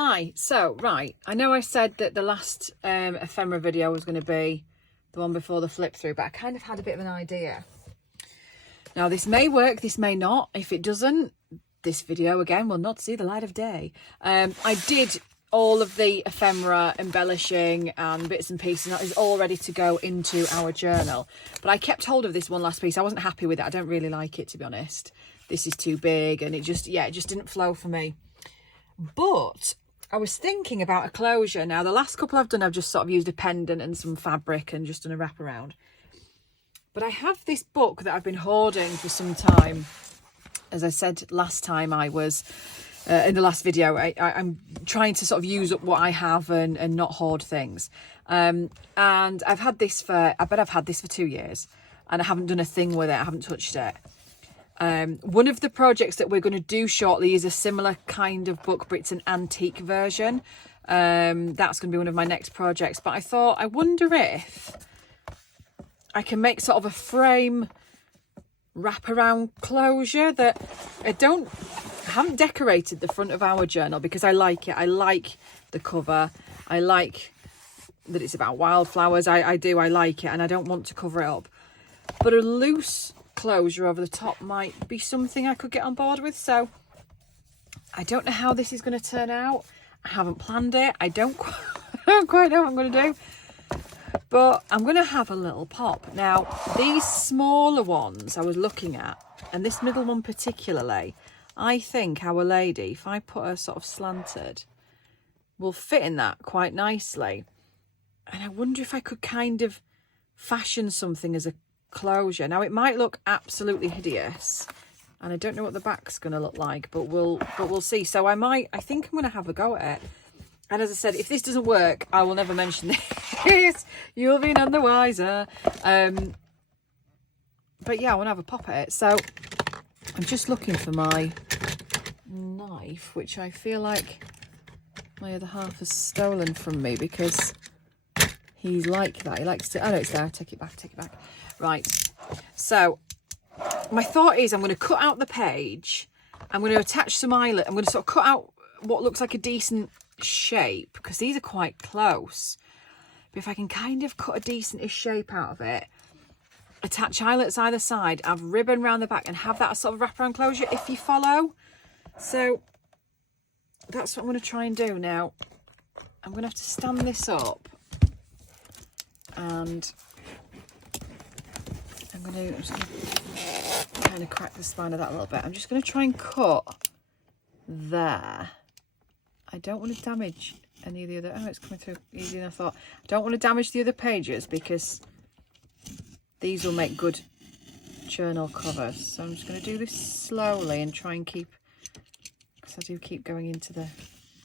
Hi, so right, I know I said that the last ephemera video was going to be the one before the flip through, but I kind of had a bit of an idea. Now this may work, this may not. If it doesn't, this video again will not see the light of day. I did all of the ephemera embellishing and bits and pieces, and that is all ready to go into our journal. But I kept hold of this one last piece. I wasn't happy with it. I don't really like it, to be honest. This is too big and it just didn't flow for me. But I was thinking about a closure. Now, the last couple I've done, I've just sort of used a pendant and some fabric and just done a wraparound. But I have this book that I've been hoarding for some time. As I said last time I was, in the last video, I'm trying to sort of use up what I have and not hoard things. And I've had this for, I bet I've had this for 2 years. And I haven't done a thing with it. I haven't touched it. One of the projects that we're going to do shortly is a similar kind of book, but it's an antique version. That's going to be one of my next projects. But I thought, I wonder if I can make sort of a frame wraparound closure that I haven't decorated the front of our journal because I like it. I like the cover. I like that it's about wildflowers. I like it, and I don't want to cover it up. But a loose closure over the top might be something I could get on board with. So I don't know how this is going to turn out. I haven't planned it. I don't quite know what I'm going to do, but I'm going to have a little pop. Now, these smaller ones I was looking at, and this middle one particularly, I think Our Lady, if I put her sort of slanted, will fit in that quite nicely. And I wonder if I could kind of fashion something as a closure. Now, it might look absolutely hideous, and I don't know what the back's going to look like, but we'll see. So I think I'm going to have a go at it. And as I said, if this doesn't work, I will never mention this. You'll be none the wiser. But yeah, I want to have a pop at it. So I'm just looking for my knife, which I feel like my other half has stolen from me because he's like that. He likes to, oh no, it's there. Take it back. Right, so my thought is I'm going to cut out the page. I'm going to attach some eyelet. I'm going to sort of cut out what looks like a decent shape because these are quite close. But if I can kind of cut a decentish shape out of it, attach eyelets either side, have ribbon around the back, and have that sort of wraparound closure, if you follow. So that's what I'm going to try and do. Now, I'm going to have to stand this up, and I'm just going to kind of crack the spine of that a little bit. I'm just going to try and cut there. I don't want to damage any of the other... Oh, it's coming through easier than I thought. I don't want to damage the other pages because these will make good journal covers. So I'm just going to do this slowly and try and keep... Because I do keep going into the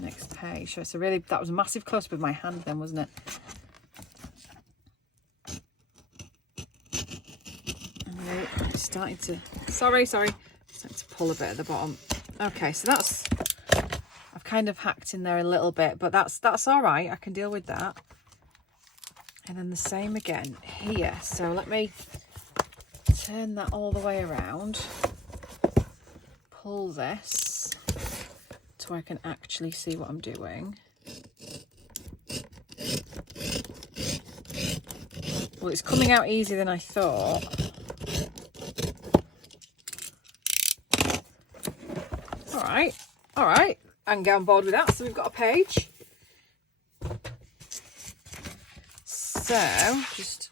next page. So it's a really... That was a massive close-up of my hand then, wasn't it? It's starting to... Sorry. Starting to pull a bit at the bottom. Okay, so that's... I've kind of hacked in there a little bit, but that's all right. I can deal with that. And then the same again here. So let me turn that all the way around. Pull this so I can actually see what I'm doing. Well, it's coming out easier than I thought. All right. I can get on board with that. So we've got a page. So just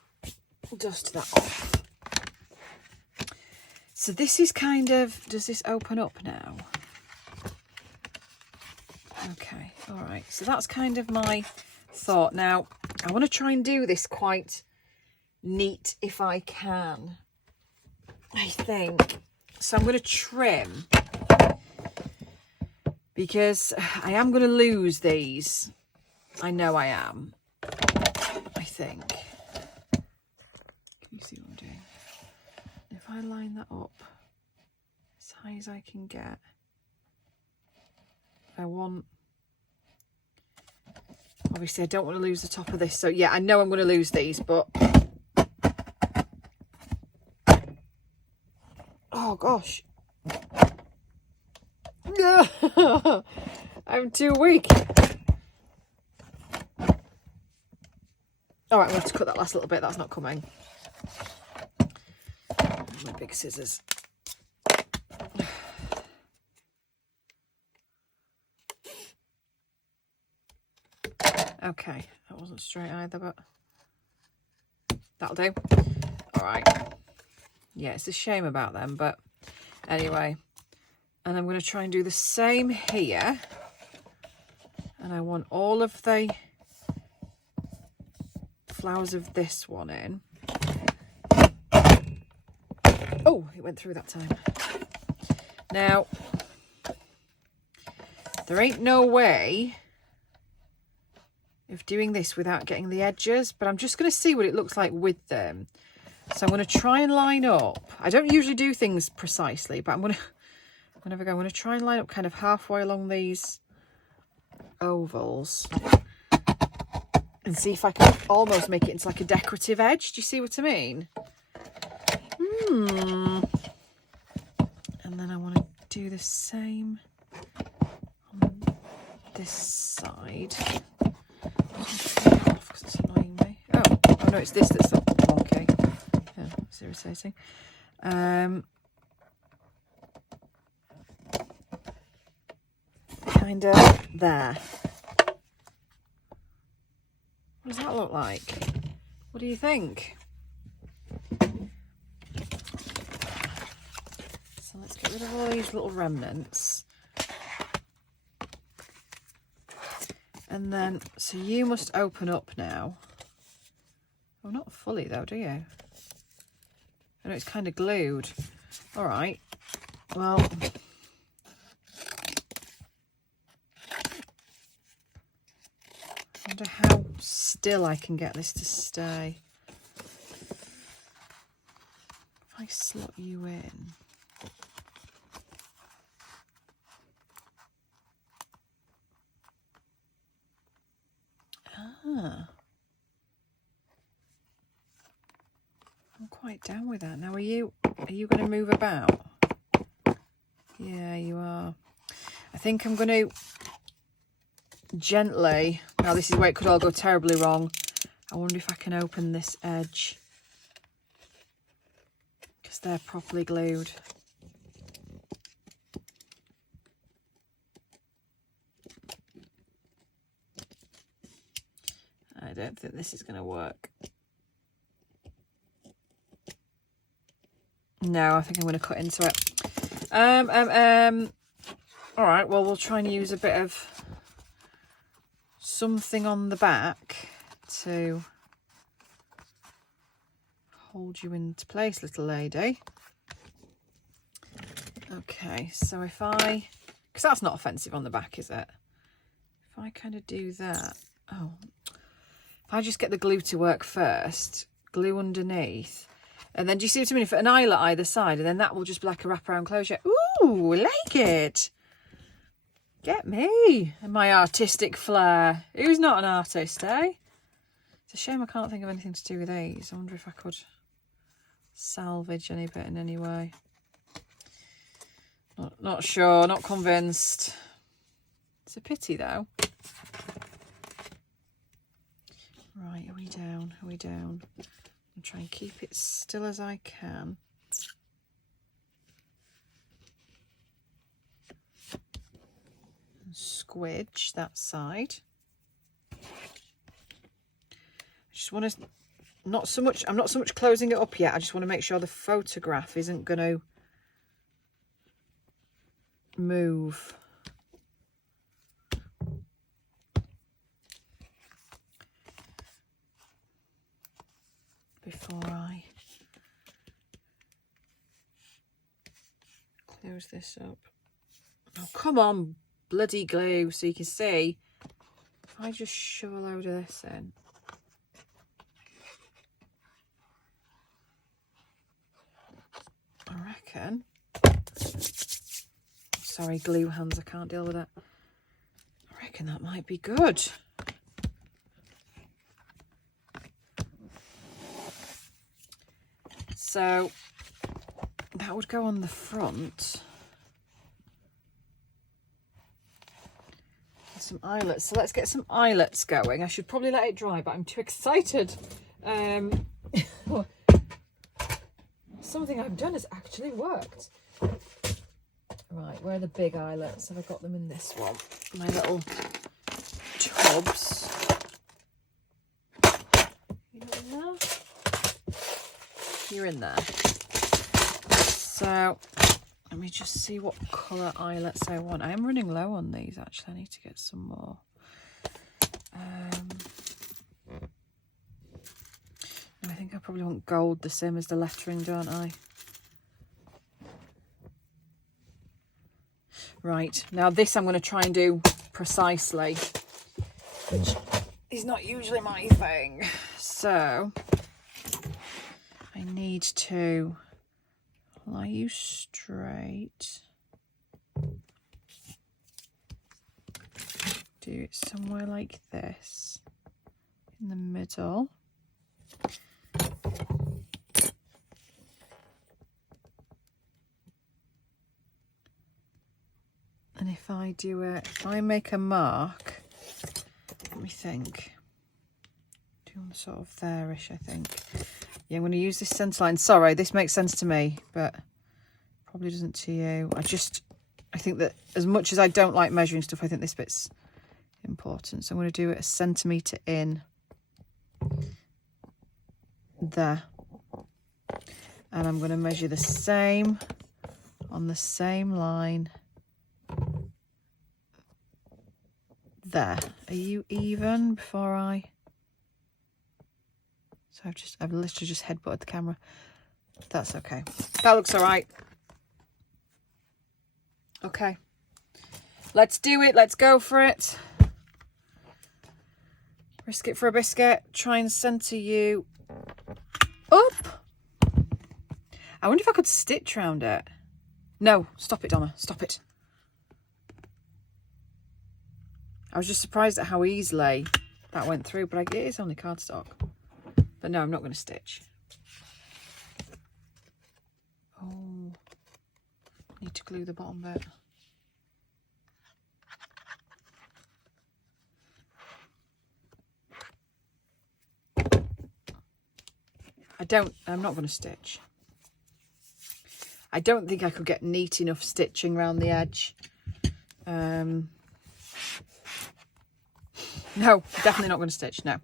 dust that off. So this is kind of, does this open up now? Okay, all right. So that's kind of my thought. Now, I want to try and do this quite neat if I can, I think. So I'm going to trim, because I am going to lose these. I know I am. I think. Can you see what I'm doing? If I line that up as high as I can get, I want... Obviously, I don't want to lose the top of this. So, yeah, I know I'm going to lose these, but... Oh, gosh. I'm too weak. All right, I'm going to cut that last little bit. That's not coming. My big scissors. Okay, that wasn't straight either, but that'll do. All right. Yeah, it's a shame about them, but anyway. And I'm going to try and do the same here. And I want all of the flowers of this one in. Oh, it went through that time. Now, there ain't no way of doing this without getting the edges, but I'm just going to see what it looks like with them. So I'm going to try and line up. I don't usually do things precisely, but I'm going to try and line up kind of halfway along these ovals and see if I can almost make it into like a decorative edge. Do you see what I mean? And then I want to do the same on this side. Because it's annoying me. Oh no, it's this that's wonky. Yeah, it's irritating. Kind of there. What does that look like? What do you think? So let's get rid of all these little remnants. And then, so you must open up now. Oh, not fully though, do you? I know it's kind of glued. All right. Well, I wonder how still I can get this to stay. If I slot you in. Ah. I'm quite down with that. Now, are you going to move about? Yeah, you are. I think I'm going to gently, now this is where it could all go terribly wrong. I wonder if I can open this edge because they're properly glued. I don't think this is going to work. No, I think I'm going to cut into it. All right, well, we'll try and use a bit of something on the back to hold you into place, little lady. Okay, so if I, because that's not offensive on the back, is it? If I kind of do that, oh, if I just get the glue to work first, glue underneath, and then do you see what I mean? If an eyelet either side, and then that will just be like a wraparound closure. Ooh, like it. Get me and my artistic flair. Who's not an artist, eh? It's a shame I can't think of anything to do with these. I wonder if I could salvage any bit in any way. Not sure, not convinced. It's a pity though. Right, are we down? Are we down? I'll try and keep it still as I can. And squidge that side. I just want to, I'm not so much closing it up yet. I just want to make sure the photograph isn't going to move. Before I close this up. Oh, come on, bloody glue, so you can see. If I just shove a load of this in. I reckon. Sorry, glue hands, I can't deal with it. I reckon that might be good. So that would go on the front. some eyelets. So let's get some eyelets going. I should probably let it dry, but I'm too excited. Something I've done has actually worked. Right, where are the big eyelets? Have I got them in this one? My little tubs. You in there? You're in there. So let me just see what colour eyelets I want. I am running low on these actually. I need to get some more. I think I probably want gold the same as the lettering, don't I? Right, now this I'm going to try and do precisely, which is not usually my thing. So I need to lie you straight. Do it somewhere like this, in the middle. And if I do it, if I make a mark, let me think, do sort of there-ish, I think. Yeah, I'm going to use this centre line. Sorry, this makes sense to me, but probably doesn't to you. I think that as much as I don't like measuring stuff, I think this bit's important. So I'm going to do it a centimetre in there. And I'm going to measure the same on the same line there. Are you even before I... So I've literally just headbutted the camera. That's okay. That looks all right. Okay. Let's do it. Let's go for it. Risk it for a biscuit. Try and centre you up. I wonder if I could stitch around it. No, stop it, Donna. Stop it. I was just surprised at how easily that went through, but it is only cardstock. But no, I'm not going to stitch. Oh, need to glue the bottom bit. I'm not going to stitch. I don't think I could get neat enough stitching around the edge. No, definitely not going to stitch, no.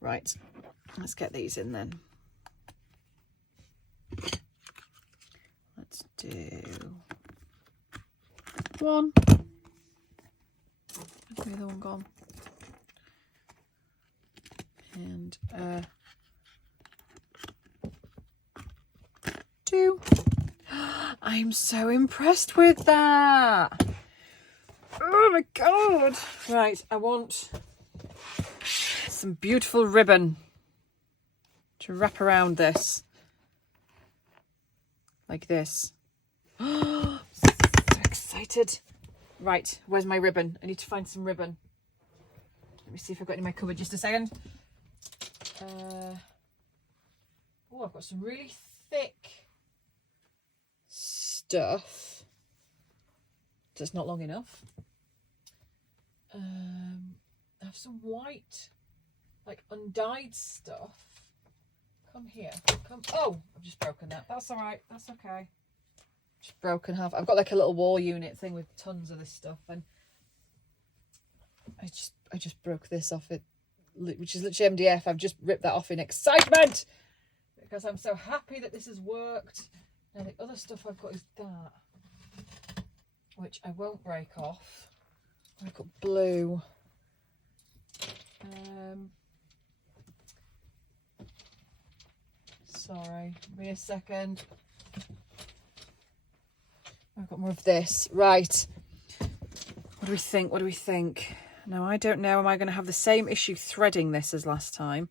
Right, let's get these in then. Let's do one. Where's the other one gone? And two. I'm so impressed with that. Oh my God. Right, I want some beautiful ribbon to wrap around this. Like this. So excited. Right, where's my ribbon? I need to find some ribbon. Let me see if I've got any in my cupboard. Just a second. Oh, I've got some really thick stuff. That's not long enough. I have some white, like undyed stuff. Come here. Come. Oh, I've just broken that. That's all right. That's okay. Just broken half. I've got like a little wall unit thing with tons of this stuff, and I just broke this off it, which is literally MDF. I've just ripped that off in excitement because I'm so happy that this has worked. Now the other stuff I've got is that, which I won't break off. I've got blue. Sorry, give me a second. I've got more of this. Right. What do we think? What do we think? Now, I don't know. Am I going to have the same issue threading this as last time?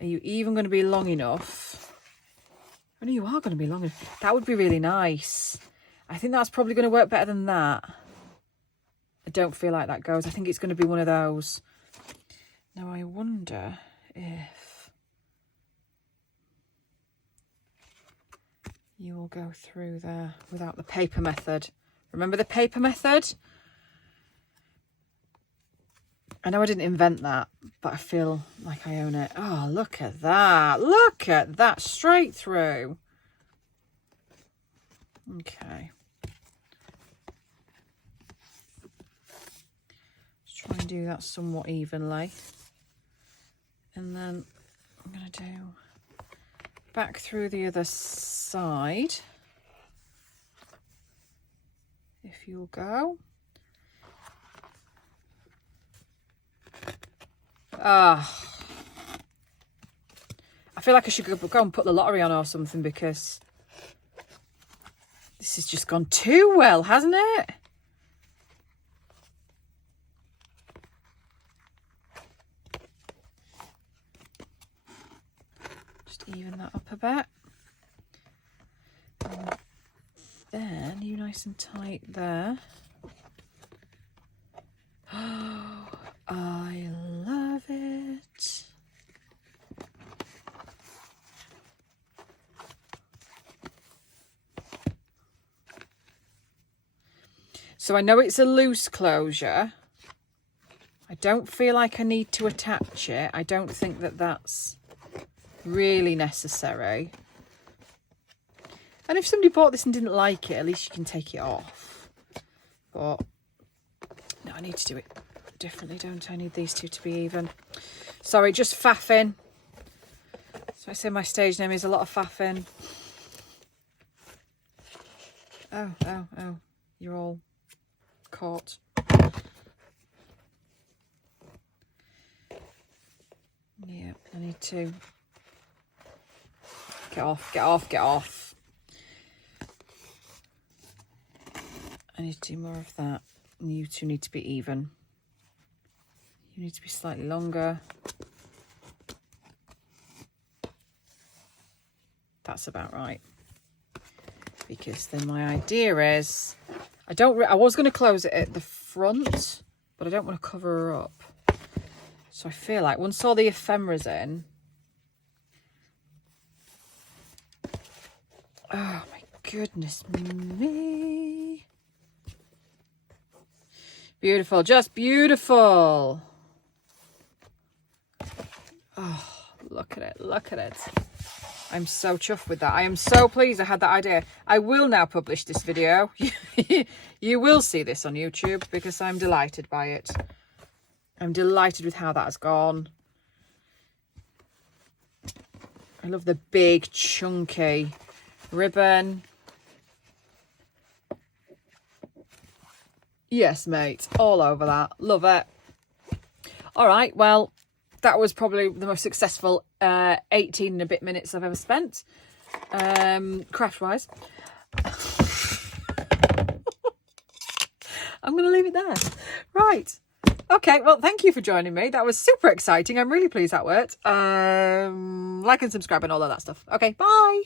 Are you even going to be long enough? I know you are going to be long enough. That would be really nice. I think that's probably going to work better than that. I don't feel like that goes. I think it's going to be one of those. Now, I wonder if you will go through there without the paper method. Remember the paper method? I know I didn't invent that, but I feel like I own it. Oh, look at that. Look at that. Straight through. Okay. Let's try and do that somewhat evenly. And then I'm going to do back through the other side. If you'll go. I feel like I should go and put the lottery on or something, because this has just gone too well, hasn't it? Just even that up a bit. And then you nice and tight there. Oh, I love it. So I know it's a loose closure. I don't feel like I need to attach it. I don't think that that's really necessary. And if somebody bought this and didn't like it, at least you can take it off. But no, I need to do it differently, don't I? I need these two to be even. Sorry, just faffing. So I say my stage name is a lot of faffing. Oh, you're all caught. Yeah, I need to get off. I need to do more of that. And you two need to be even. You need to be slightly longer. That's about right. Because then my idea is, I was going to close it at the front, but I don't want to cover her up. So I feel like once all the ephemera's in, oh my goodness me. Beautiful, just beautiful. Oh, look at it. I'm so chuffed with that. I am so pleased I had that idea. I will now publish this video. You will see this on YouTube because I'm delighted by it. I'm delighted with how that has gone. I love the big chunky ribbon. Yes, mate. All over that. Love it. All right. Well, that was probably the most successful 18 and a bit minutes I've ever spent, craft-wise. I'm going to leave it there. Right. Okay, well, thank you for joining me. That was super exciting. I'm really pleased that worked. Like and subscribe and all of that stuff. Okay, bye.